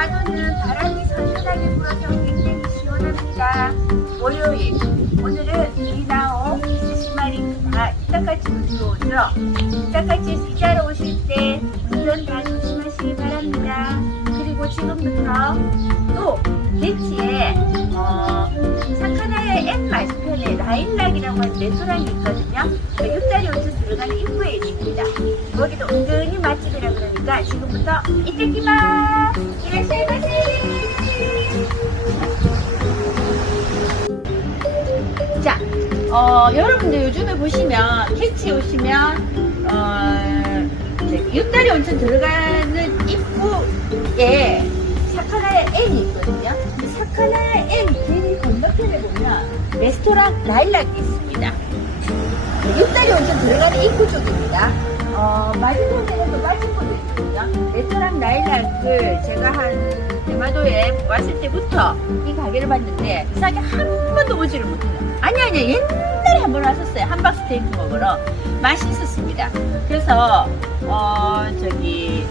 대마도는 바람이 선선하게 불어서 굉장히 시원합니다. 월요일 오늘은 이나오 시마리 다 이따까지 들어오죠. 이따까지 이자로 오실 때 운전 다 조심하시기 바랍니다. 그리고 지금부터 또 대치에 어, 사카나의 M 맞은편에 라인락이라고 하는 레스토랑이 있거든요. 그 육다리 온천 들어가는 입구에 있습니다. 거기도 은근히 맛집이라 그러니까 지금부터 이라시마세 자, 어, 여러분들 요즘에 보시면 캐치 오시면 어, 육다리 온천 들어가는 입구에 이 사카나의 N 길 건너편에 보면 레스토랑 라일락이 있습니다. 육다리 온천 들어가는 입구 쪽입니다. 어, 맞은편에는 곳도 있거든요. 레스토랑 라일락을 제가 한 대마도에 왔을 때부터 이 가게를 봤는데 싸게 한 번도 오지를 못해요. 아니 아니 옛날에 한 번 왔었어요. 함박 스테이크 먹으러 맛있었습니다. 그래서 어 저기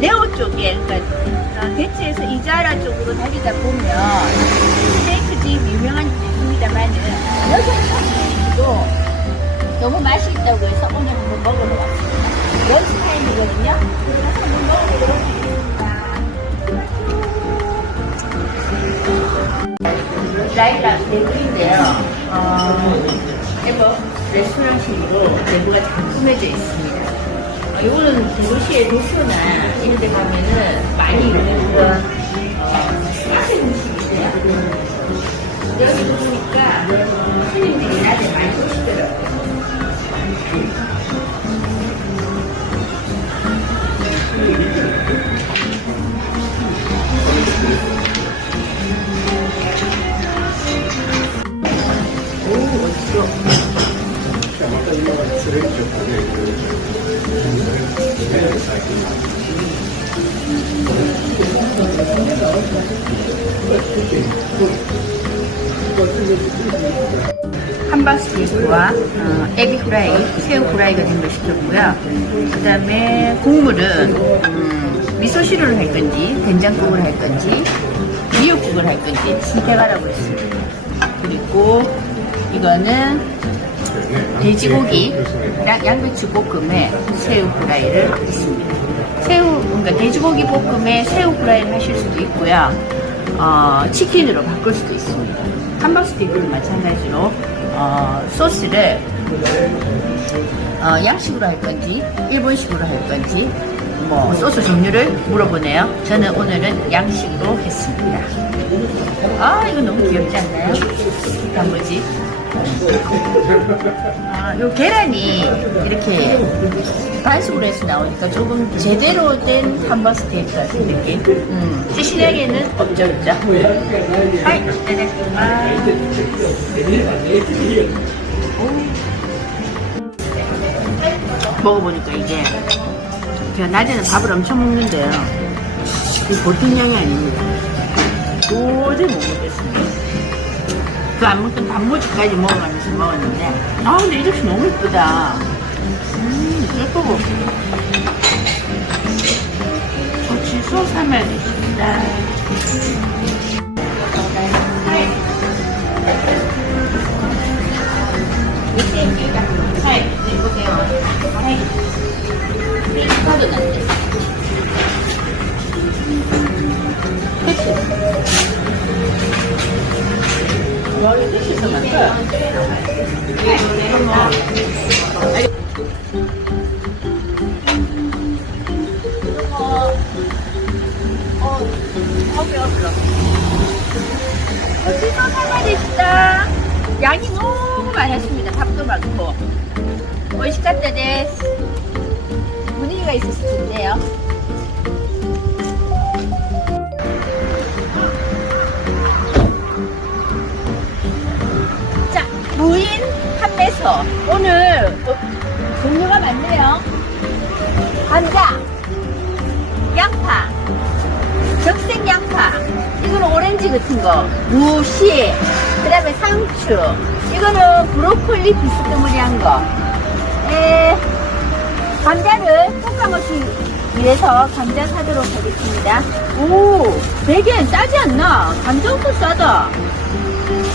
네오 쪽에 그러니까 어, 대치에서 이자라 쪽으로 다니다 보면 스테이크 집 유명한 집이 있습니다만은 여기 스테이크도 너무 맛이 있다고 해서 오늘 한번 먹으러 왔습니다. 런치 타임이거든요. 그래서 한번 먹어보도록 하겠습니다. 라이라 내부인데요. 어, 해버 레스토랑식으로 내부가 다 꾸며져 있습니다. 어, 이거는 도시의 도쿄나 이런 데 가면은 많이 있는 그런 어, 스파트 음식이세요. 여기 보니까 손님들이 낮에 많이 오시더라고요. 오, 멋있어. 스테이크와 어, 에비 후라이, 새우 후라이가 된 걸 시켰고요. 그 다음에 국물은 음, 미소시루를 할 건지, 된장국을 할 건지, 미역국을 할 건지 선택하라고 했습니다. 그리고 이거는 돼지고기랑 양배추 볶음에 새우 후라이를 있습니다. 새우, 그러니까 돼지고기 볶음에 새우 후라이를 하실 수도 있고요. 어, 치킨으로 바꿀 수도 있습니다. 함박 스테이크는 마찬가지로 어, 소스를 어, 양식으로 할 건지 일본식으로 할 건지 뭐 소스 종류를 물어보네요. 저는 오늘은 양식으로 했습니다. 아 이거 너무 귀엽지 않나요? 단무지. 아, 요 계란이 이렇게 반숙으로 해서 나오니까 조금 제대로 된 함박 스테이크 같은 느낌. 음, 제 시장에는 없죠, 그죠? 하이. 아, 먹어보니까 이게 제가 낮에는 밥을 엄청 먹는데요. 이 보통 양이 아닙니다. 도저히 못 먹겠습니다. 그 안 먹던 단무지까지 먹어가면서 먹었는데 아 근데 이 접시 너무 예쁘다. 음 예쁘고 고추소 삼합입니다 어디서 진짜 양이 너무 많았습니다. 밥도 많고. 오이시카타 데스. 분위기가 있었을 텐데요. 무인 판매서. 오늘 어, 종류가 많네요. 감자, 양파, 적색 양파, 이거는 오렌지 같은 거, 무시, 그 다음에 상추, 이거는 브로콜리 비스무리한 거. 에, 감자를 볶아먹기 위해서 간장 사도록 하겠습니다. 오, 되게 싸지 않나? 간장도 싸다.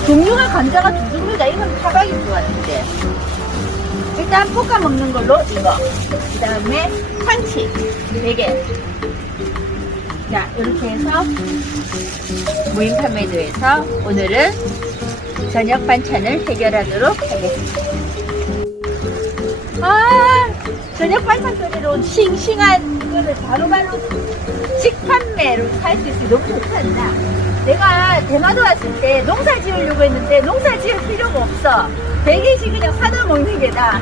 종류가 간장가 두 종류다. 이건 타박일 것 같은데. 일단 볶아 먹는 걸로 이거. 그 다음에 상치. 네 개. 자, 이렇게 해서 무인 판매도에서 오늘은 저녁 반찬을 해결하도록 하겠습니다. 아, 저녁 반찬거리로 싱싱한 그거를 바로바로 직판매로 살 수 있으니 너무 좋지 않나? 내가 대마도 왔을 때 농사 지으려고 했는데 농사 지을 필요가 없어. 대개시 그냥 사다 먹는 게 나.